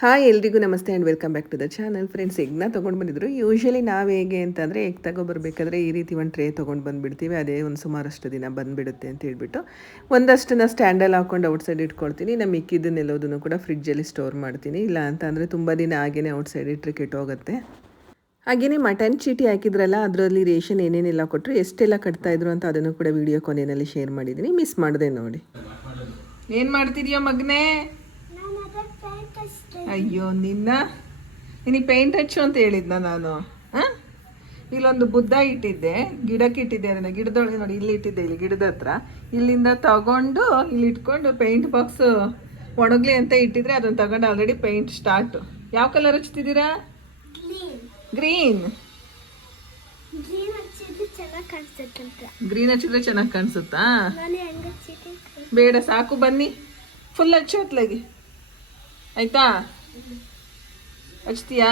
Hi ಎಲ್ರಿಗೂ ನಮಸ್ತೆ and welcome back to the channel friends ಎಗ್ನ ತೊಗೊಂಡು ಬಂದಿದ್ರು. ಯೂಶ್ವಲಿ ನಾವು ಹೇಗೆ ಅಂತಂದರೆ ಎಗ್ ತಗೊಬರ್ಬೇಕಾದ್ರೆ ಈ ರೀತಿ ಒಂದು ಟ್ರೇ ತೊಗೊಂಡು ಬಂದುಬಿಡ್ತೀವಿ. ಅದೇ ಒಂದು ಸುಮಾರಷ್ಟು ದಿನ ಬಂದುಬಿಡುತ್ತೆ ಅಂತ ಹೇಳ್ಬಿಟ್ಟು ಒಂದಷ್ಟನ್ನ ಸ್ಟ್ಯಾಂಡಲ್ ಹಾಕ್ಕೊಂಡು ಔಟ್ಸೈಡ್ ಇಟ್ಕೊಳ್ತೀನಿ. ನಮ್ಮ ಮಿಕ್ಕಿದ್ದನ್ನೆಲ್ಲೋದನ್ನು ಕೂಡ ಫ್ರಿಡ್ಜಲ್ಲಿ ಸ್ಟೋರ್ ಮಾಡ್ತೀನಿ. ಇಲ್ಲ ಅಂತ ಅಂದರೆ ತುಂಬ ದಿನ ಹಾಗೇ ಔಟ್ಸೈಡ್ ಇಟ್ಟರೆ ಕೆಟ್ಟೋಗುತ್ತೆ. ಹಾಗೆಯೇ ಮಟನ್ ಚೀಟಿ ಹಾಕಿದ್ರಲ್ಲ, ಅದರಲ್ಲಿ ರೇಷನ್ ಏನೇನೆಲ್ಲ ಕೊಟ್ಟರು ಎಷ್ಟೆಲ್ಲ ಕಟ್ತಾಯಿದ್ರು ಅಂತ ಅದನ್ನು ಕೂಡ ವಿಡಿಯೋ ಕೊನೆಯಲ್ಲಿ ಶೇರ್ ಮಾಡಿದ್ದೀನಿ. ಮಿಸ್ ಮಾಡಿದೆ ನೋಡಿ. ಏನು ಮಾಡ್ತಿದ್ಯೋ ಮಗನೇ? ಅಯ್ಯೋ ನಿನ್ನ? ನಿನಗೆ ಪೇಂಟ್ ಹಚ್ಚು ಅಂತ ಹೇಳಿದ್ನ ನಾನು? ಹಾಂ? ಇಲ್ಲೊಂದು ಬುದ್ಧ ಇಟ್ಟಿದ್ದೆ ಗಿಡಕ್ಕೆ ಇಟ್ಟಿದ್ದೆ ಅದನ್ನು. ಗಿಡದೊಳಗೆ ನೋಡಿ ಇಲ್ಲಿ ಇಟ್ಟಿದ್ದೆ ಇಲ್ಲಿ ಗಿಡದ ಹತ್ರ. ಇಲ್ಲಿಂದ ತಗೊಂಡು ಇಲ್ಲಿ ಇಟ್ಕೊಂಡು ಪೇಂಟ್ ಬಾಕ್ಸ್ ಒಣಗ್ಲಿ ಅಂತ ಇಟ್ಟಿದ್ರೆ ಅದನ್ನು ತಗೊಂಡು ಆಲ್ರೆಡಿ ಪೇಂಟ್ ಸ್ಟಾರ್ಟು ಯಾವ ಕಲರ್ ಹಚ್ತಿದ್ದೀರಾ? ಗ್ರೀನ್ ಗ್ರೀನ್ ಹಚ್ಚಿದ್ರೆ ಚೆನ್ನಾಗಿ ಕಾಣಿಸುತ್ತಾ? ಬೇಡ ಸಾಕು ಬನ್ನಿ. ಫುಲ್ ಹಚ್ಚು ಹೊತ್ಲಾಗಿ ಆಯ್ತಾ? ಹಚ್ತೀಯಾ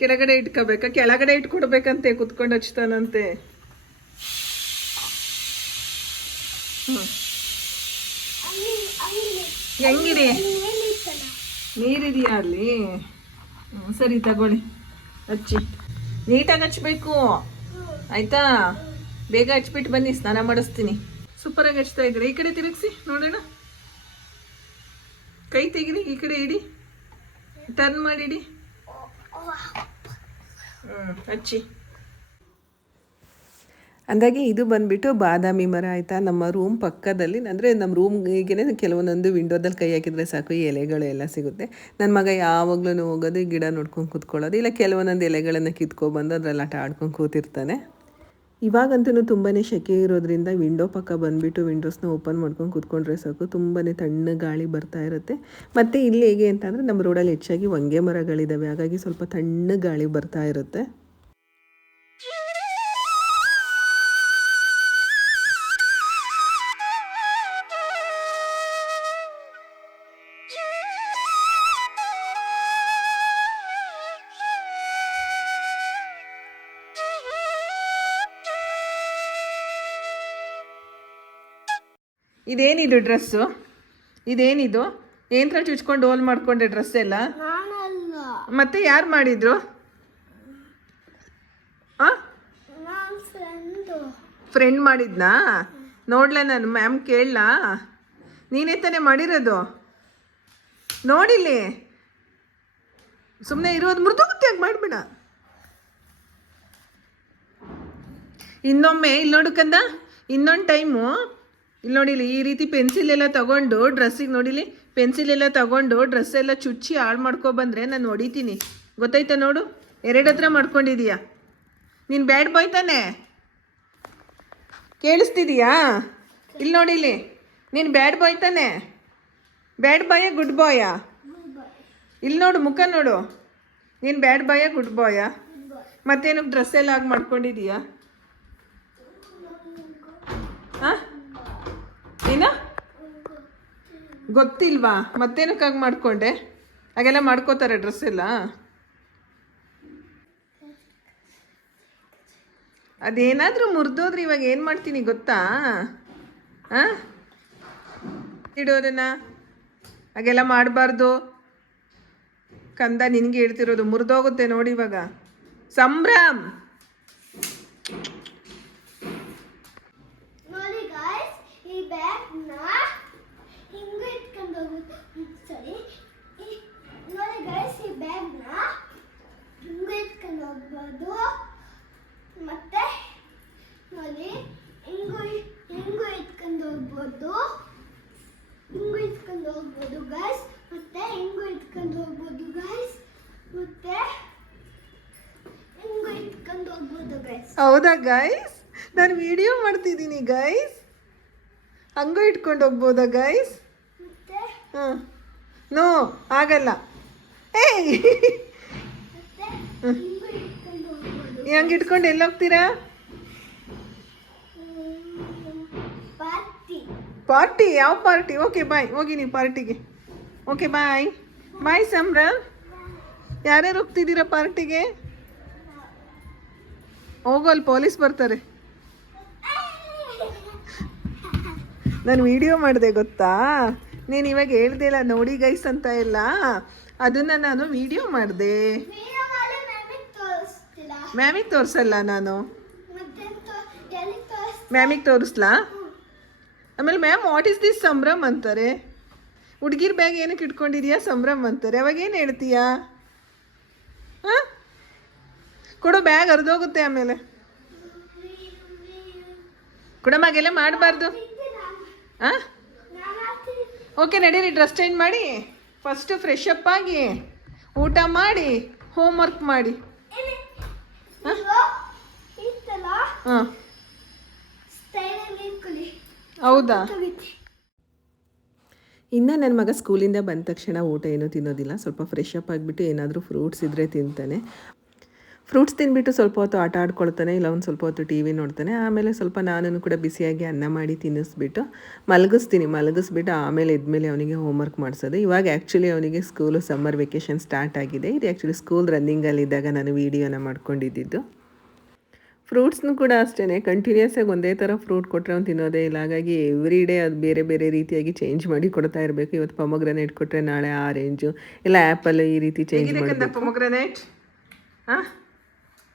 ಕೆಳಗಡೆ ಇಟ್ಕೋಬೇಕಾ? ಕೆಳಗಡೆ ಇಟ್ಕೊಡ್ಬೇಕಂತೆ ಕುತ್ಕೊಂಡು ಹಚ್ತಾನಂತೆ ಏನಿತ್ತಲ್ಲ ನೀರಿದೆಯಾ ಅಲ್ಲಿ? ಸರಿ ತಗೊಳ್ಳಿ ಹಚ್ಚಿ ನೀಟಾಗಿ ಹಚ್ಬೇಕು. ಆಯ್ತಾ? ಬೇಗ ಹಚ್ಬಿಟ್ಟು ಬನ್ನಿ, ಸ್ನಾನ ಮಾಡಿಸ್ತೀನಿ. ಸೂಪರಾಗಿ ಹಚ್ತಾ ಇದ್ರೆ ಈ ಕಡೆ ತಿರುಗಿಸಿ, ನೋಡೋಣ. ಕೈ ತೆಗಿರಿ, ಈ ಕಡೆ ಇಡಿ. ಟರ್ನ್ ಮಾಡಿಡಿ ಹ್ಞೂ ಹಚ್ಚಿ. ಅಂದಾಗೆ ಇದು ಬಂದ್ಬಿಟ್ಟು ಬಾದಾಮಿ ಮರ ಆಯಿತಾ? ನಮ್ಮ ರೂಮ್ ಪಕ್ಕದಲ್ಲಿ, ಅಂದರೆ ನಮ್ಮ ರೂಮ್ಗೆ ಕೆಲವೊಂದೊಂದು ವಿಂಡೋದಲ್ಲಿ ಕೈ ಹಾಕಿದರೆ ಸಾಕು, ಈ ಎಲೆಗಳು ಎಲ್ಲ ಸಿಗುತ್ತೆ. ನನ್ನ ಮಗ ಯಾವಾಗ್ಲೂ ಹೋಗೋದು, ಗಿಡ ನೋಡ್ಕೊಂಡು ಕೂತ್ಕೊಳ್ಳೋದು, ಇಲ್ಲ ಕೆಲವೊಂದೊಂದು ಎಲೆಗಳನ್ನು ಕಿತ್ಕೊಬಂದು ಅದ್ರಲ್ಲಿ ಆಟ ಆಡ್ಕೊಂಡು ಕೂತಿರ್ತಾನೆ. ಇವಾಗಂತೂ ತುಂಬಾ ಸೆಕೆ ಇರೋದ್ರಿಂದ ವಿಂಡೋ ಪಕ್ಕ ಬಂದುಬಿಟ್ಟು ವಿಂಡೋಸ್ನ ಓಪನ್ ಮಾಡ್ಕೊಂಡು ಕೂತ್ಕೊಂಡ್ರೆ ಸಾಕು. ತುಂಬಾ ತಣ್ಣ ಗಾಳಿ ಬರ್ತಾ ಇರುತ್ತೆ. ಮತ್ತು ಇಲ್ಲಿ ಹೇಗೆ ಅಂತಂದರೆ ನಮ್ಮ ರೋಡಲ್ಲಿ ಹೆಚ್ಚಾಗಿ ಹೊಂಗೆ ಮರಗಳಿದ್ದಾವೆ ಹಾಗಾಗಿ ಸ್ವಲ್ಪ ತಣ್ಣ ಗಾಳಿ ಬರ್ತಾ ಇರುತ್ತೆ. ಇದೇನಿದು ಡ್ರೆಸ್ಸು? ಇದೇನಿದು? ಏನ್ರ ಚುಚ್ಕೊಂಡು ಹೋಲ್ ಮಾಡ್ಕೊಂಡೆ ಡ್ರೆಸ್ ಎಲ್ಲ ಮತ್ತೆ ಯಾರು ಮಾಡಿದ್ರು? ಫ್ರೆಂಡು. ಮಾಡಿದ್ನಾ? ನೋಡ್ಲ ನಾನು ಮ್ಯಾಮ್ ಕೇಳಲ? ನೀನೇ ತಾನೇ ಮಾಡಿರೋದು? ನೋಡಿಲ್ಲಿ. ಸುಮ್ಮನೆ ಇರೋದು ಮೃದು ಹಂಗೆ ಮಾಡಿಬಿಡ. ಇನ್ನೊಮ್ಮೆ ಇಲ್ಲಿ ನೋಡುಕಂದ ಇನ್ನೊಂದು ಟೈಮು ಇಲ್ಲಿ ನೋಡಿಲಿ ಈ ರೀತಿ ಪೆನ್ಸಿಲ್ ಎಲ್ಲ ತಗೊಂಡು ಡ್ರೆಸ್ಸಿಗೆ ನೋಡಿಲಿ ಪೆನ್ಸಿಲ್ ಎಲ್ಲ ತಗೊಂಡು ಡ್ರೆಸ್ ಎಲ್ಲ ಚುಚ್ಚಿ ಹಾಳು ಮಾಡ್ಕೊಬಂದ್ರೆ ನಾನು ಹೊಡಿತೀನಿ. ಗೊತ್ತಾಯ್ತಾ ನೋಡು? ಎರಡು ಹತ್ರ ಮಾಡ್ಕೊಂಡಿದೀಯಾ? ನೀನು ಬ್ಯಾಡ್ ಬಾಯ್ ತಾನೆ? ಕೇಳಿಸ್ತಿದೀಯಾ? ಇಲ್ಲಿ ನೋಡಿಲಿ ನೀನು ಬ್ಯಾಡ್ ಬಾಯ್ ತಾನೆ? ಬ್ಯಾಡ್ ಬಾಯ ಗುಡ್ ಬಾಯಾ ಇಲ್ಲಿ ನೋಡು, ಮುಖ ನೋಡು. ನೀನು ಬ್ಯಾಡ್ ಬಾಯ ಗುಡ್ ಬಾಯಾ ಮತ್ತೇನು ಡ್ರೆಸ್ ಎಲ್ಲ ಆಗಿ ಮಾಡ್ಕೊಂಡಿದೀಯಾ? ಹಾಂ? ಏನ ಗೊತ್ತಿಲ್ವಾ? ಮತ್ತೇನಕ್ಕಾಗಿ ಮಾಡಿಕೊಂಡೆ? ಹಾಗೆಲ್ಲ ಮಾಡ್ಕೋತಾರೆ ಡ್ರೆಸ್ ಎಲ್ಲ. ಅದೇನಾದರೂ ಮುರಿದೋದ್ರೆ ಇವಾಗ ಏನು ಮಾಡ್ತೀನಿ ಗೊತ್ತಾ? ಹಾಂ ಇಡೋದನ್ನ ಹಾಗೆಲ್ಲ ಮಾಡಬಾರ್ದು. ಕಂದ ನಿನಗೆ ಹೇಳ್ತಿರೋದು ಮುರಿದೋಗುತ್ತೆ ನೋಡಿ ಇವಾಗ. ಸಂಭ್ರಮ್ ನೋಡಿ ಗಾಯ್ಸ್ ಈ ಬ್ಯಾಗ್ನ ಹಿಂಗೆ ಇಟ್ಕೊಂಡು ಹೋಗ್ಬೋದು ಸಾರಿ ನೋಡಿ ಗಾಯ್ಸ್ ಈ ಬ್ಯಾಗ್ನ ಹಿಂಗೆ ಇಟ್ಕೊಂಡು ಹೋಗ್ಬೋದು ಮತ್ತೆ ನೋಡಿ ಹಿಂಗು ಹಿಂಗು ಇಟ್ಕೊಂಡು ಹೋಗ್ಬೋದು. ಹಿಂಗು ಇಟ್ಕೊಂಡು ಹೋಗ್ಬೋದು ಗಾಯ್ಸ್ ಮತ್ತೆ ಹಿಂಗೂ ಇಟ್ಕೊಂಡು ಹೋಗ್ಬೋದು ಗಾಯ್ಸ್ ಮತ್ತೆ ಹಿಂಗೂ ಇಟ್ಕೊಂಡು ಹೋಗ್ಬೋದು ಗಾಯ್ಸ್ ಹೌದಾ ಗೈಸ್ ನಾನು ವಿಡಿಯೋ ಮಾಡ್ತಿದ್ದೀನಿ ಗೈಸ್ ಹಂಗೂ ಇಟ್ಕೊಂಡು ಹೋಗ್ಬೋದಾ ಗೈಸ್ ಮತ್ತೆ ಹಾಂ ನೋ ಆಗಲ್ಲ. ಏಯ್! ಹಿಂಗೂ ಇಟ್ಕೊಂಡು ಹೋಗ್ಬೋದು ಹಂಗೆ ಇಟ್ಕೊಂಡು ಎಲ್ಲಿ ಹೋಗ್ತೀರಾ ಪಾರ್ಟಿ? ಯಾವ ಪಾರ್ಟಿ? Okay bye. ಹೋಗಿ ನೀವು ಪಾರ್ಟಿಗೆ. Okay bye. ಬಾಯ್ ಸಮ್ರ ಯಾರ್ಯಾರು ಹೋಗ್ತಿದ್ದೀರಾ ಪಾರ್ಟಿಗೆ? ಹೋಗೋಲ್ ಅಲ್ಲಿ ಪೊಲೀಸ್ ಬರ್ತಾರೆ. ನಾನು ವಿಡಿಯೋ ಮಾಡಿದೆ ಗೊತ್ತಾ? ನೀನು ಇವಾಗ ಹೇಳ್ದೆ ಇಲ್ಲ ನೋಡಿ ಗೈಸ್ ಅಂತ ಇಲ್ಲ ಅದನ್ನು ನಾನು ವಿಡಿಯೋ ಮಾಡಿದೆ ವೀಡಿಯೋ ಮಾಡಿ ಮ್ಯಾಮಿಗೆ ತೋರಿಸ್ತಿಲ್ಲ ಮ್ಯಾಮಿಗೆ ತೋರಿಸಲ್ಲ ನಾನು. ಮ್ಯಾಮಿಗೆ ತೋರಿಸ್ಲಾ? ಆಮೇಲೆ ma'am what is this Sambhram? ಅಂತಾರೆ. ಹುಡುಗಿರ್ ಬ್ಯಾಗ್ ಏನಕ್ಕೆ ಇಟ್ಕೊಂಡಿದ್ಯಾ ಸಂಭ್ರಮ್ ಅಂತಾರೆ. ಅವಾಗ ಏನು ಹೇಳ್ತೀಯಾ? ಹಾಂ? ಕೊಡು ಬ್ಯಾಗ್ ಹರಿದೋಗುತ್ತೆ ಆಮೇಲೆ. ಕೊಡಮಾಗೆಲ್ಲ ಮಾಡಬಾರ್ದು. ಹಾಂ? ಓಕೆ, ನಡೀರಿ, ಡ್ರೆಸ್ ಚೇಂಜ್ ಮಾಡಿ. ಫಸ್ಟು ಫ್ರೆಶ್ ಅಪ್ ಆಗಿ. ಊಟ ಮಾಡಿ ಹೋಮ್ ವರ್ಕ್ ಮಾಡಿ ಇಲ್ಲಿ ಹ? ಇದು ಇತ್ತಲ್ಲ ಹಾಂ ಸ್ಟೈಲಲ್ಲಿ ನಿಂತ್ಕೊಳ್ಳಿ ಹೌದಾ? ಇನ್ನು ನನ್ನ ಮಗ ಸ್ಕೂಲಿಂದ ಬಂದ ತಕ್ಷಣ ಊಟ ಏನೂ ತಿನ್ನೋದಿಲ್ಲ. ಸ್ವಲ್ಪ ಫ್ರೆಶ್ ಅಪ್ ಆಗಿಬಿಟ್ಟು ಏನಾದರೂ ಫ್ರೂಟ್ಸ್ ಇದ್ದರೆ ತಿಂತಾನೆ. ಫ್ರೂಟ್ಸ್ ತಿನ್ಬಿಟ್ಟು ಸ್ವಲ್ಪ ಹೊತ್ತು ಆಟ ಆಡ್ಕೊಳ್ತಾನೆ ಇಲ್ಲ ಒಂದು ಸ್ವಲ್ಪ ಹೊತ್ತು ಟಿ ವಿ ನೋಡ್ತಾನೆ. ಆಮೇಲೆ ಸ್ವಲ್ಪ ನಾನು ಕೂಡ ಬಿಸಿಯಾಗಿ ಅನ್ನ ಮಾಡಿ ತಿನ್ನಿಸ್ಬಿಟ್ಟು ಮಲಗಿಸ್ತೀನಿ. ಮಲಗಿಸ್ಬಿಟ್ಟು ಆಮೇಲೆ ಇದ್ಮೇಲೆ ಅವನಿಗೆ ಹೋಮ್ವರ್ಕ್ ಮಾಡಿಸೋದು. ಇವಾಗ ಆ್ಯಕ್ಚುಲಿ ಅವನಿಗೆ ಸ್ಕೂಲು ಸಮ್ಮರ್ ವೆಕೇಷನ್ ಸ್ಟಾರ್ಟ್ ಆಗಿದೆ. ಇದು ಆ್ಯಕ್ಚುಲಿ ಸ್ಕೂಲ್ ರನ್ನಿಂಗಲ್ಲಿದ್ದಾಗ ನಾನು ವೀಡಿಯೋನ ಮಾಡ್ಕೊಂಡಿದ್ದಿದ್ದು. ಫ್ರೂಟ್ಸ್ನು ಕೂಡ ಅಷ್ಟೇ ಕಂಟಿನ್ಯೂಸ್ ಆಗಿ ಒಂದೇ ಥರ ಫ್ರೂಟ್ ಕೊಟ್ಟರೆ ಅವ್ನು ತಿನ್ನೋದೇ ಇಲ್ಲ. ಹಾಗಾಗಿ ಎವ್ರಿ ಡೇ ಅದು ಬೇರೆ ಬೇರೆ ರೀತಿಯಾಗಿ ಚೇಂಜ್ ಮಾಡಿ ಕೊಡ್ತಾ ಇರಬೇಕು. ಇವತ್ತು ಪೊಮೊಗ್ರನೇಟ್ ಕೊಟ್ಟರೆ ನಾಳೆ ಆರೆಂಜು ಇಲ್ಲ ಆ್ಯಪಲ್ ಈ ರೀತಿ ಚೇಂಜ್ ಮಾಡಿ ಪೊಮೊಗ್ರನೇಟ್ ಹಾಂ?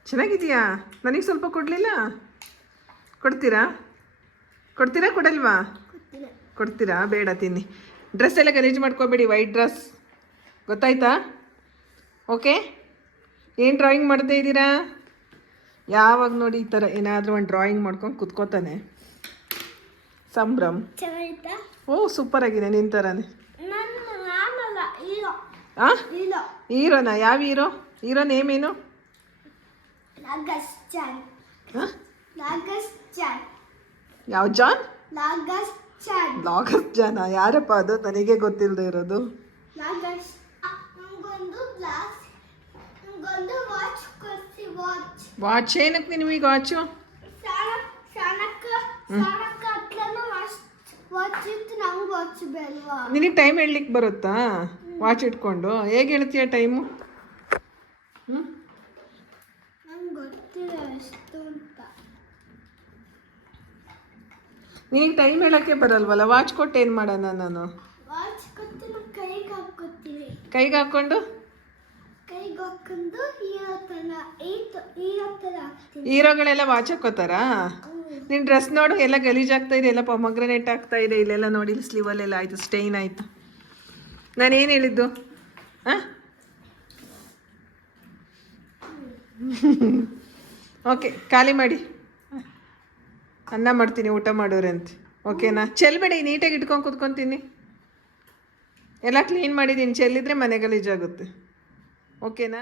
ಚೆನ್ನಾಗಿದೆಯಾ ನನಗೆ ಸ್ವಲ್ಪ ಕೊಡಲಿಲ್ಲ? ಕೊಡ್ತೀರಾ? ಕೊಡ್ತೀರಾ ಕೊಡಲ್ವಾ? ಕೊಡ್ತೀರಾ? ಬೇಡ ತಿನ್ನಿ. ಡ್ರೆಸ್ ಎಲ್ಲ ಗರೇಜ್ ಮಾಡ್ಕೋಬೇಡಿ ವೈಟ್ ಡ್ರೆಸ್ ಗೊತ್ತಾಯ್ತಾ? ಓಕೆ ಏನು ಡ್ರಾಯಿಂಗ್ ಮಾಡ್ತಾ ಇದ್ದೀರಾ? ಯಾವಾಗ ನೋಡಿ ಈ ಥರ ಏನಾದರೂ ಒಂದು ಡ್ರಾಯಿಂಗ್ ಮಾಡ್ಕೊಂಡು ಕುತ್ಕೋತಾನೆ. ಸಂಭ್ರಮ್. ಓ ಸೂಪರ್ ಆಗಿದೆ ನಿನ್ನ ಥರನೇ ಹಾಂ ಹೀರೋನಾ? ಯಾವ ಹೀರೋ? ಹೀರೋ ನೇಮ್ ಏನು? ಲಾಗಸ್ ಹಾಂ? ಲಾಗಸ್ ಚಾನ್ ಯಾವ ಜಾನ್? ಲಾಗಸ್ ಚಾನ್ ಲಾಗಸ್ ಜಾನ ಯಾರಪ್ಪ ಅದು? ನನಗೆ ಗೊತ್ತಿಲ್ಲದೆ ಇರೋದು. ಲಾಗಸ್ ನಮಗೊಂದು ಗ್ಲಾಸ್ ನಮಗೊಂದು ವಾಚ್ ಕೊಡ್ಸಿ ವಾಚ್ ವಾಚ್ ಏನಕ್ಕೆ ನಿನಗೆ ವಾಚು ಸಾಣ ಸಾಣಕ್ಕ ಸಾಣಕ್ಕ ಹತ್ರನೂ ವಾಚ್ ವಾಚ್ ಇತ್ತು ನಮ್ಗೆ ವಾಚ್ ಬೇಲ್ವಾ ನಿನಗೆ ಟೈಮ್ ಹೇಳಲಿಕ್ಕೆ ಬರುತ್ತಾ? ವಾಚ್ ಇಟ್ಕೊಂಡು. ಹೇಗೆ ಹೇಳ್ತೀಯ ಟೈಮು ಹ್ಞೂ ಎಷ್ಟು ಅಂತ ನಿನಗೆ ಟೈಮ್ ಹೇಳೋಕ್ಕೆ ಬರಲ್ವಲ್ಲ? ವಾಚ್ ಕೊಟ್ಟು ಏನು ಮಾಡೋಣ ನಾನು? ವಾಚ್ ಕೊಟ್ಟು ನಾವು ಕೈಗೆ ಹಾಕ್ಕೊತೀವಿ ಕೈಗೆ ಹಾಕ್ಕೊಂಡು? ಕೈಗೆ ಹಾಕೊಂಡು ಹೀರೋ ಥರ ಈ ತ- ಹೀರೋ ಥರ ಹಾಕ್ತೀವಿ ಹೀರೋಗಳೆಲ್ಲ ವಾಚ್ ಹಾಕೋತಾರ ನಿನ್ನ ಡ್ರೆಸ್ ನೋಡು ಎಲ್ಲ ಗಲೀಜಾಗ್ತಾ ಇದೆ ಎಲ್ಲ ಪೊಮಗ್ರನೇಟ್ ಆಗ್ತಾ ಇದೆ ಇಲ್ಲೆಲ್ಲ ನೋಡಿ ಸ್ಲೀವಲ್ಲೆಲ್ಲ ಆಯಿತು ಸ್ಟೈನ್ ಆಯಿತು. ನಾನೇನು ಹೇಳಿದ್ದು? ಹಾಂ? ಓಕೆ ಖಾಲಿ ಮಾಡಿ. ಅನ್ನ ಮಾಡ್ತೀನಿ, ಊಟ ಮಾಡೋರೆ ಅಂತ. ಓಕೆನಾ ಚೆಲ್ಬೇಡಿ ನೀಟಾಗಿ ಇಟ್ಕೊಂಡು ಕುತ್ಕೊತೀನಿ. ಎಲ್ಲ ಕ್ಲೀನ್ ಮಾಡಿದ್ದೀನಿ ಚೆಲ್ಲಿದ್ರೆ ಮನೆ ಗಲೀಜಾಗುತ್ತೆ ಓಕೆನಾ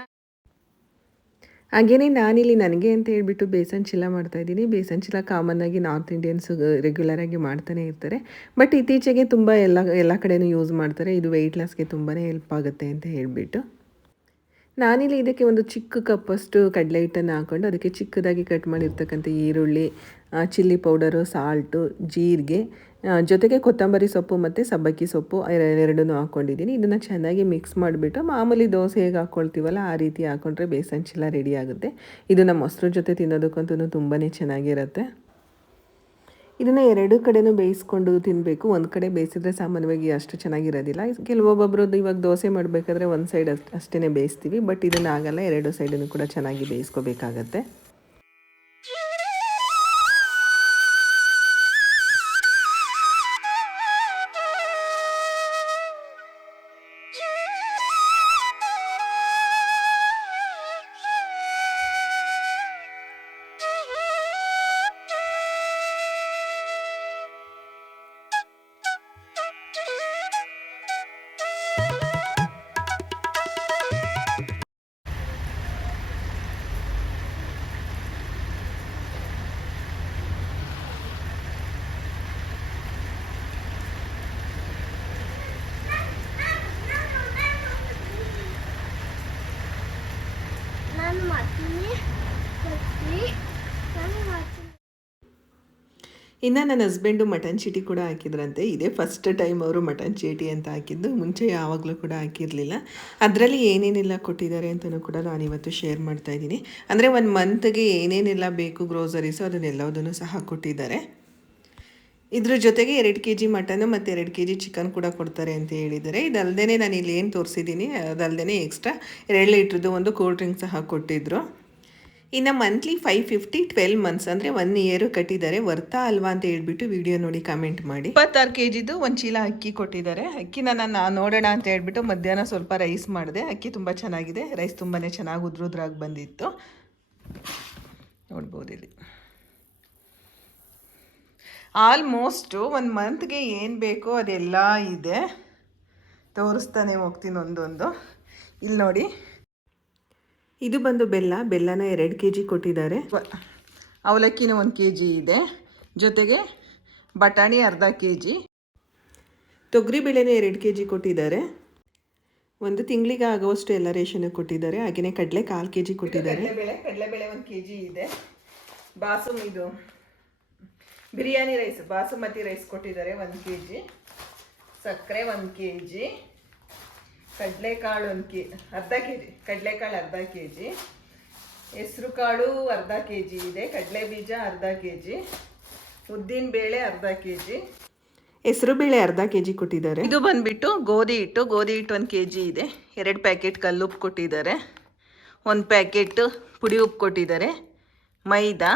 ಹಾಗೇನೆ ನಾನಿಲ್ಲಿ ನನಗೆ ಅಂತ ಹೇಳ್ಬಿಟ್ಟು ಬೇಸನ್ ಚೀಲ ಮಾಡ್ತಾ ಇದ್ದೀನಿ. ಬೇಸನ್ ಚೀಲ ಕಾಮನ್ ಆಗಿ ನಾರ್ತ್ ಇಂಡಿಯನ್ಸ್ ರೆಗ್ಯುಲರ್ ಆಗಿ ಮಾಡ್ತಾನೆ ಇರ್ತಾರೆ. ಬಟ್ ಇತ್ತೀಚೆಗೆ ತುಂಬ ಎಲ್ಲ ಎಲ್ಲ ಕಡೆಯೂ ಯೂಸ್ ಮಾಡ್ತಾರೆ. ಇದು ವೆಯ್ಟ್ ಲಾಸ್ಗೆ ತುಂಬಾ ಹೆಲ್ಪ್ ಆಗುತ್ತೆ ಅಂತ ಹೇಳಿಬಿಟ್ಟು. ನಾನಿಲ್ಲಿ ಇದಕ್ಕೆ ಒಂದು ಚಿಕ್ಕ ಕಪ್ಪಷ್ಟು ಕಡಲೆ ಹಿಟ್ಟನ್ನು ಹಾಕ್ಕೊಂಡು ಅದಕ್ಕೆ ಚಿಕ್ಕದಾಗಿ ಕಟ್ ಮಾಡಿರ್ತಕ್ಕಂಥ ಈರುಳ್ಳಿ ಚಿಲ್ಲಿ ಪೌಡರು, ಸಾಲ್ಟು, ಜೀರಿಗೆ ಜೊತೆಗೆ ಕೊತ್ತಂಬರಿ ಸೊಪ್ಪು ಮತ್ತು ಸಬ್ಬಕ್ಕಿ ಸೊಪ್ಪು ಎರಡನ್ನೂ ಹಾಕ್ಕೊಂಡಿದ್ದೀನಿ. ಇದನ್ನು ಚೆನ್ನಾಗಿ ಮಿಕ್ಸ್ ಮಾಡಿಬಿಟ್ಟು ಮಾಮೂಲಿ ದೋಸೆ ಹೇಗೆ ಹಾಕ್ಕೊಳ್ತೀವಲ್ಲ ಆ ರೀತಿ ಹಾಕ್ಕೊಂಡ್ರೆ ಬೇಸನ್ ಚೀಲ ರೆಡಿ ಆಗುತ್ತೆ. ಇದನ್ನು ಮೊಸರು ಜೊತೆ ತಿನ್ನೋದಕ್ಕಂತೂ ತುಂಬಾ ಚೆನ್ನಾಗಿರುತ್ತೆ. ಇದನ್ನು ಎರಡು ಕಡೆನೂ ಬೇಯಿಸ್ಕೊಂಡು ತಿನ್ನಬೇಕು ಒಂದು ಕಡೆ ಬೇಯಿಸಿದ್ರೆ ಸಾಮಾನ್ಯವಾಗಿ ಅಷ್ಟು ಚೆನ್ನಾಗಿರೋದಿಲ್ಲ. ಕೆಲವೊಬ್ಬೊಬ್ರದ್ದು ಇವಾಗ ದೋಸೆ ಮಾಡಬೇಕಾದ್ರೆ ಒಂದು ಸೈಡ್ ಅಷ್ಟು ಬೇಯಿಸ್ತೀವಿ. ಬಟ್ ಇದನ್ನು ಆಗಲ್ಲ, ಎರಡು ಸೈಡನ್ನು ಕೂಡ ಚೆನ್ನಾಗಿ ಬೇಯಿಸ್ಕೋಬೇಕಾಗತ್ತೆ. ಇನ್ನು ನನ್ನ ಹಸ್ಬೆಂಡು ಮಟನ್ ಚೀಟಿ ಕೂಡ ಹಾಕಿದ್ರಂತೆ. ಇದೇ ಫಸ್ಟ್ ಟೈಮ್ ಅವರು ಮಟನ್ ಚೀಟಿ ಅಂತ ಹಾಕಿದ್ದು. ಮುಂಚೆ ಯಾವಾಗಲೂ ಕೂಡ ಹಾಕಿರಲಿಲ್ಲ. ಅದರಲ್ಲಿ ಏನೇನೆಲ್ಲ ಕೊಟ್ಟಿದ್ದಾರೆ ಅಂತಲೂ ಕೂಡ ನಾನು ಇವತ್ತು ಶೇರ್ ಮಾಡ್ತಾ ಇದ್ದೀನಿ. ಅಂದರೆ ಒಂದು ಮಂತ್ಗೆ ಏನೇನೆಲ್ಲ ಬೇಕು ಗ್ರೋಸರೀಸು ಅದನ್ನೆಲ್ಲದನ್ನು ಸಹ ಕೊಟ್ಟಿದ್ದಾರೆ. ಇದ್ರ ಜೊತೆಗೆ ಎರಡು ಕೆ ಜಿ ಮಟನ್ ಮತ್ತು ಎರಡು ಕೆ ಜಿ ಚಿಕನ್ ಕೂಡ ಕೊಡ್ತಾರೆ ಅಂತ ಹೇಳಿದ್ದಾರೆ. ಇದಲ್ಲದೆ ನಾನು ಇಲ್ಲಿ ಏನು ತೋರಿಸಿದ್ದೀನಿ ಅದಲ್ಲದೆ ಎಕ್ಸ್ಟ್ರಾ ಎರಡು ಲೀಟ್ರದ್ದು ಒಂದು ಕೂಲ್ ಡ್ರಿಂಕ್ ಸಹ ಕೊಟ್ಟಿದ್ದರು ಇನ್ನು monthly five fifty twelve months ಅಂದರೆ ಒನ್ ಇಯರು ಕಟ್ಟಿದ್ದಾರೆ. ವರ್ತಾ ಅಲ್ವಾ ಅಂತ ಹೇಳ್ಬಿಟ್ಟು ವಿಡಿಯೋ ನೋಡಿ ಕಮೆಂಟ್ ಮಾಡಿ. ಇಪ್ಪತ್ತಾರು ಕೆ ಜಿದು ಒಂದು ಚೀಲ ಅಕ್ಕಿ ಕೊಟ್ಟಿದ್ದಾರೆ. ಅಕ್ಕಿನ ನಾನು ನೋಡೋಣ ಅಂತ ಹೇಳ್ಬಿಟ್ಟು ಮಧ್ಯಾಹ್ನ ಸ್ವಲ್ಪ ರೈಸ್ ಮಾಡಿದೆ. ಅಕ್ಕಿ ತುಂಬ ಚೆನ್ನಾಗಿದೆ. ರೈಸ್ ತುಂಬಾ ಚೆನ್ನಾಗಿ ಉದ್ರುದ್ರಾಗಿ ಬಂದಿತ್ತು. ನೋಡ್ಬೋದು ಇಲ್ಲಿ. ಆಲ್ಮೋಸ್ಟು ಒಂದು ಮಂತ್ಗೆ ಏನು ಬೇಕೋ ಅದೆಲ್ಲ ಇದೆ. ತೋರಿಸ್ತಾನೆ ಹೋಗ್ತೀನಿ ಒಂದೊಂದು. ಇಲ್ಲಿ ನೋಡಿ. ಇದು ಬಂದು ಬೆಲ್ಲ ಬೆಲ್ಲನ ಎರಡು ಕೆ ಜಿ ಕೊಟ್ಟಿದ್ದಾರೆ ಅವಲಕ್ಕಿನ ಒಂದು ಕೆ ಜಿ ಇದೆ. ಜೊತೆಗೆ ಬಟಾಣಿ ಅರ್ಧ ಕೆ ಜಿ ತೊಗರಿಬೇಳೆನೇ ಎರಡು ಕೆ ಜಿ ಕೊಟ್ಟಿದ್ದಾರೆ. ಒಂದು ತಿಂಗಳಿಗೆ ಆಗುವಷ್ಟು ಎಲ್ಲ ರೇಷನ್ ಕೊಟ್ಟಿದ್ದಾರೆ. ಹಾಗೆಯೇ ಕಡಲೆ ಕಾಲು ಕೆ ಜಿ ಕೊಟ್ಟಿದ್ದಾರೆ ಕಡಲೆಬೇಳೆ ಕಡಲೆಬೇಳೆ ಒಂದು ಕೆ ಜಿ ಇದೆ. ಬಾಸು ಇದು ಬಿರಿಯಾನಿ ರೈಸ್ ಬಾಸುಮತಿ ರೈಸ್ ಕೊಟ್ಟಿದ್ದಾರೆ ಒಂದು ಕೆ ಜಿ ಸಕ್ಕರೆ ಒಂದು ಕೆ ಜಿ ಕಡಲೆಕಾಳು ಒಂದು ಕೆ ಅರ್ಧ ಕೆ ಜಿ ಕಡಲೆಕಾಳು ಅರ್ಧ ಕೆ ಜಿ. ಹೆಸರು ಕಾಳು ಅರ್ಧ ಕೆ ಜಿ ಇದೆ ಕಡಲೆ ಬೀಜ ಅರ್ಧ ಕೆ ಜಿ ಉದ್ದಿನ ಬೇಳೆ ಅರ್ಧ ಕೆ ಜಿ. ಹೆಸರು ಬೇಳೆ ಅರ್ಧ ಕೆ ಜಿ ಕೊಟ್ಟಿದ್ದಾರೆ. ಇದು ಬಂದ್ಬಿಟ್ಟು ಗೋಧಿ ಹಿಟ್ಟು ಗೋಧಿ ಹಿಟ್ಟು ಒಂದು ಕೆ ಜಿ ಇದೆ. ಎರಡು ಪ್ಯಾಕೆಟ್ ಕಲ್ಲುಪ್ಪು ಕೊಟ್ಟಿದ್ದಾರೆ. ಒಂದು ಪ್ಯಾಕೆಟ್ ಪುಡಿ ಉಪ್ಪು ಕೊಟ್ಟಿದ್ದಾರೆ. ಮೈದಾ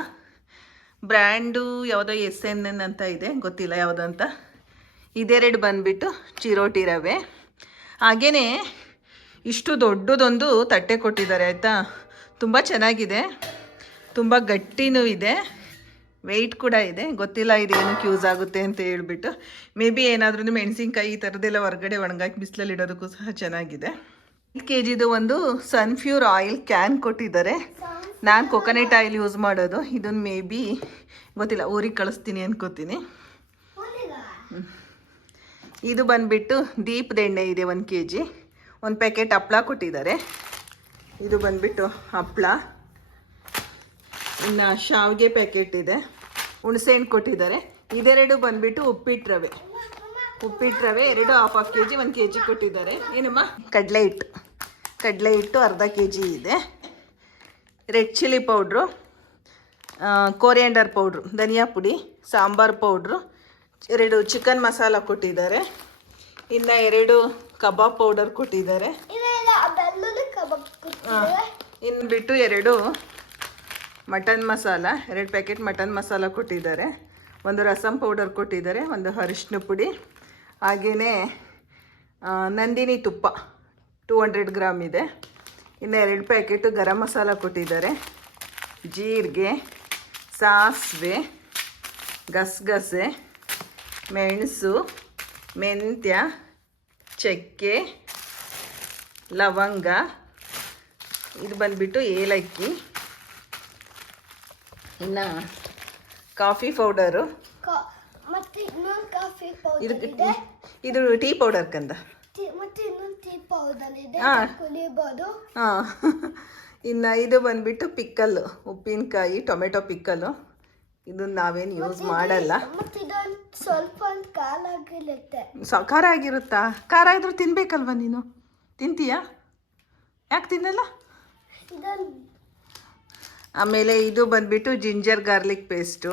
ಬ್ರ್ಯಾಂಡು ಯಾವುದೋ ಎಸ್ ಎನ್ ಎನ್ ಅಂತ ಇದೆ ಗೊತ್ತಿಲ್ಲ ಯಾವುದಂತ ಇದೆರಡು ಬಂದ್ಬಿಟ್ಟು ಚಿರೋಟಿ ರವೆ. ಹಾಗೆಯೇ ಇಷ್ಟು ದೊಡ್ಡದೊಂದು ತಟ್ಟೆ ಕೊಟ್ಟಿದ್ದಾರೆ, ಆಯಿತಾ? ತುಂಬ ಚೆನ್ನಾಗಿದೆ. ತುಂಬ ಗಟ್ಟಿನೂ ಇದೆ. ವೆಯ್ಟ್ ಕೂಡ ಇದೆ. ಗೊತ್ತಿಲ್ಲ ಇದೇನಕ್ಕೆ ಯೂಸ್ ಆಗುತ್ತೆ ಅಂತ ಹೇಳ್ಬಿಟ್ಟು. ಮೇ ಬಿ ಏನಾದ್ರೂ ಮೆಣಸಿನ್ಕಾಯಿ ಈ ಥರದ್ದೆಲ್ಲ ಹೊರಗಡೆ ಒಣಗಾಕಿ ಬಿಸಿಲಲ್ಲಿ ಇಡೋದಕ್ಕೂ ಸಹ ಚೆನ್ನಾಗಿದೆ. ಕೆ ಜಿದು ಒಂದು ಸನ್ಫ್ಯೂರ್ ಆಯಿಲ್ ಕ್ಯಾನ್ ಕೊಟ್ಟಿದ್ದಾರೆ. ನಾನು ಕೊಕೊನೆಟ್ ಆಯಿಲ್ ಯೂಸ್ ಮಾಡೋದು. ಇದನ್ನು ಮೇ ಬಿ ಗೊತ್ತಿಲ್ಲ, ಊರಿಗೆ ಕಳಿಸ್ತೀನಿ ಅನ್ಕೋತೀನಿ. ಇದು ಬಂದ್ಬಿಟ್ಟು ದೀಪದ ಎಣ್ಣೆ ಇದೆ ಒಂದು ಕೆ ಜಿ ಒಂದು ಪ್ಯಾಕೆಟ್ ಹಪ್ಳ ಕೊಟ್ಟಿದ್ದಾರೆ. ಇದು ಬಂದ್ಬಿಟ್ಟು ಹಪ್ಪಳ ಇನ್ನು ಶಾವಿಗೆ ಪ್ಯಾಕೆಟ್ ಇದೆ. ಹುಣಸೆಹಣ್ಣು ಕೊಟ್ಟಿದ್ದಾರೆ. ಇದೆರಡು ಬಂದ್ಬಿಟ್ಟು ಉಪ್ಪಿಟ್ಟು ರವೆ. ಉಪ್ಪಿಟ್ಟು ರವೆ ಎರಡು ಹಾಫ್ ಹಾಫ್ ಕೆ ಜಿ ಒಂದು ಕೆ ಜಿ ಕೊಟ್ಟಿದ್ದಾರೆ. ಏನಮ್ಮ? ಕಡಲೆ ಹಿಟ್ಟು. ಕಡಲೆ ಹಿಟ್ಟು ಅರ್ಧ ಕೆ ಜಿ ಇದೆ red chilli powder coriander powder ಧನಿಯಾ ಪುಡಿ, ಸಾಂಬಾರು ಪೌಡ್ರು ಎರಡು ಚಿಕನ್ ಮಸಾಲ ಕೊಟ್ಟಿದ್ದಾರೆ. ಇನ್ನು ಎರಡು ಕಬಾಬ್ ಪೌಡರ್ ಕೊಟ್ಟಿದ್ದಾರೆ. ಇನ್ನು ಬಿಟ್ಟು ಎರಡು ಮಟನ್ ಮಸಾಲ, ಎರಡು ಪ್ಯಾಕೆಟ್ ಮಟನ್ ಮಸಾಲ ಕೊಟ್ಟಿದ್ದಾರೆ. ಒಂದು ರಸಂ ಪೌಡರ್ ಕೊಟ್ಟಿದ್ದಾರೆ, ಒಂದು ಅರಿಶಿನ ಪುಡಿ ಹಾಗೆಯೇ ನಂದಿನಿ ತುಪ್ಪ, ಟೂ ಹಂಡ್ರೆಡ್ ಗ್ರಾಮ್ ಇದೆ. ಇನ್ನು ಎರಡು ಪ್ಯಾಕೆಟು ಗರಂ ಮಸಾಲ ಕೊಟ್ಟಿದ್ದಾರೆ. ಜೀರಿಗೆ, ಸಾಸಿವೆ, ಗಸಗಸೆ ಮೆಣಸು ಮೆಂತ್ಯ ಚಕ್ಕೆ ಲವಂಗ ಇದು ಬಂದ್ಬಿಟ್ಟು ಏಲಕ್ಕಿ ಇನ್ನು ಕಾಫಿ ಪೌಡರು. ಇದು ಇದೆ. ಟೀ ಪೌಡರ್ ಕಂದ. ಹಾ. ಇನ್ನು ಇದು ಬಂದ್ಬಿಟ್ಟು ಪಿಕ್ಕಲ್ಲು ಉಪ್ಪಿನಕಾಯಿ ಟೊಮೆಟೊ ಪಿಕ್ಕಲ್ಲು. ಇದನ್ನ ನಾವೇನು ಯೂಸ್ ಮಾಡಲ್ಲ. ಸ್ವಲ್ಪ ಸ ಖಾರ ಆಗಿರುತ್ತಾ? ಖಾರ ಇದ್ರೂ ತಿನ್ಬೇಕಲ್ವ ನೀನು? ತಿಂತೀಯಾ? ಯಾಕೆ ತಿನ್ನಲ್ಲ? ಇದೊಂದು ಆಮೇಲೆ ಇದು ಬಂದ್ಬಿಟ್ಟು ಜಿಂಜರ್ ಗಾರ್ಲಿಕ್ ಪೇಸ್ಟು.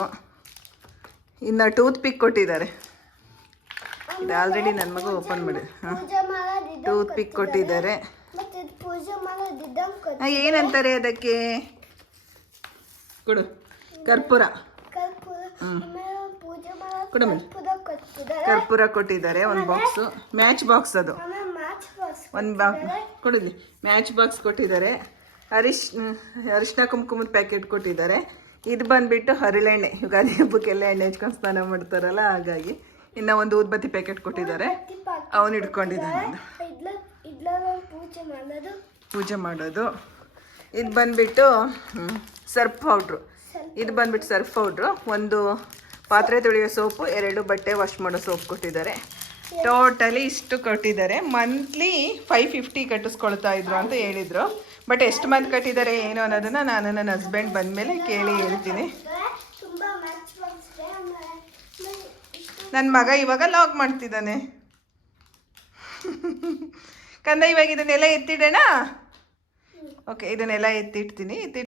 ಇನ್ನು ಟೂತ್ ಪಿಕ್ ಕೊಟ್ಟಿದ್ದಾರೆ. ಇದು ಆಲ್ರೆಡಿ ನನ್ನ ಮಗು ಓಪನ್ ಮಾಡಿ ಹಾಂ? ಟೂತ್ ಪಿಕ್ ಕೊಟ್ಟಿದ್ದಾರೆ. ಏನಂತಾರೆ ಅದಕ್ಕೆ? ಕೊಡು. ಕರ್ಪೂರ. ಹ್ಞೂ ಕೊಡಮ್ಮ. ಕರ್ಪೂರ ಕೊಟ್ಟಿದ್ದಾರೆ ಒಂದು ಬಾಕ್ಸು ಮ್ಯಾಚ್ ಬಾಕ್ಸ್ ಅದು. ಒಂದು ಬಾ ಕೊಡಿಲಿ ಮ್ಯಾಚ್ ಬಾಕ್ಸ್ ಕೊಟ್ಟಿದ್ದಾರೆ. ಅರಿಶ್ ಅರಿಶಿನ ಕುಂಕುಮದ ಪ್ಯಾಕೆಟ್ ಕೊಟ್ಟಿದ್ದಾರೆ. ಇದು ಬಂದ್ಬಿಟ್ಟು ಹರಳೆಣ್ಣೆ. ಯುಗಾದಿ ಹಬ್ಬಕ್ಕೆಲ್ಲ ಎಣ್ಣೆ ಹಚ್ಕೊಂಡು ಸ್ನಾನ ಮಾಡ್ತಾರಲ್ಲ ಹಾಗಾಗಿ ಇನ್ನು ಒಂದು ಊದ್ಬತ್ತಿ ಪ್ಯಾಕೆಟ್ ಕೊಟ್ಟಿದ್ದಾರೆ. ಅವನು ಇಟ್ಕೊಂಡಿದ್ದಾನೆ. ಪೂಜೆ ಮಾಡೋದು. ಇದು ಬಂದ್ಬಿಟ್ಟು ಸರ್ಫ್ ಪೌಡ್ರು ಇದು ಬಂದ್ಬಿಟ್ಟು ಸರ್ಫ್ ಪೌಡ್ರು ಒಂದು ಪಾತ್ರೆ ತೊಳೆಯೋ ಸೋಪು, ಎರಡು ಬಟ್ಟೆ ವಾಶ್ ಮಾಡೋ ಸೋಪ್ ಕೊಟ್ಟಿದ್ದಾರೆ. ಟೋಟಲಿ ಇಷ್ಟು ಕೊಟ್ಟಿದ್ದಾರೆ. ಮಂತ್ಲಿ ಫೈವ್ ಫಿಫ್ಟಿ ಕಟ್ಟಿಸ್ಕೊಳ್ತಾ ಇದ್ರು ಅಂತ ಹೇಳಿದರು. ಬಟ್ ಎಷ್ಟು ಮಂತ್ ಕಟ್ಟಿದ್ದಾರೆ, ಏನು ಅನ್ನೋದನ್ನು ನಾನು ನನ್ನ ಹಸ್ಬೆಂಡ್ ಬಂದಮೇಲೆ ಕೇಳಿ ಹೇಳ್ತೀನಿ. ನನ್ನ ಮಗ ಇವಾಗ ಲಾಗ್ ಮಾಡ್ತಿದ್ದಾನೆ. ಕಂದ, ಇವಾಗ ಇದನ್ನೆಲ್ಲ ಎತ್ತಿಡೋಣ? ಓಕೆ ಇದನ್ನೆಲ್ಲ ಎತ್ತಿಡ್ತೀನಿ. ಎತ್ತಿ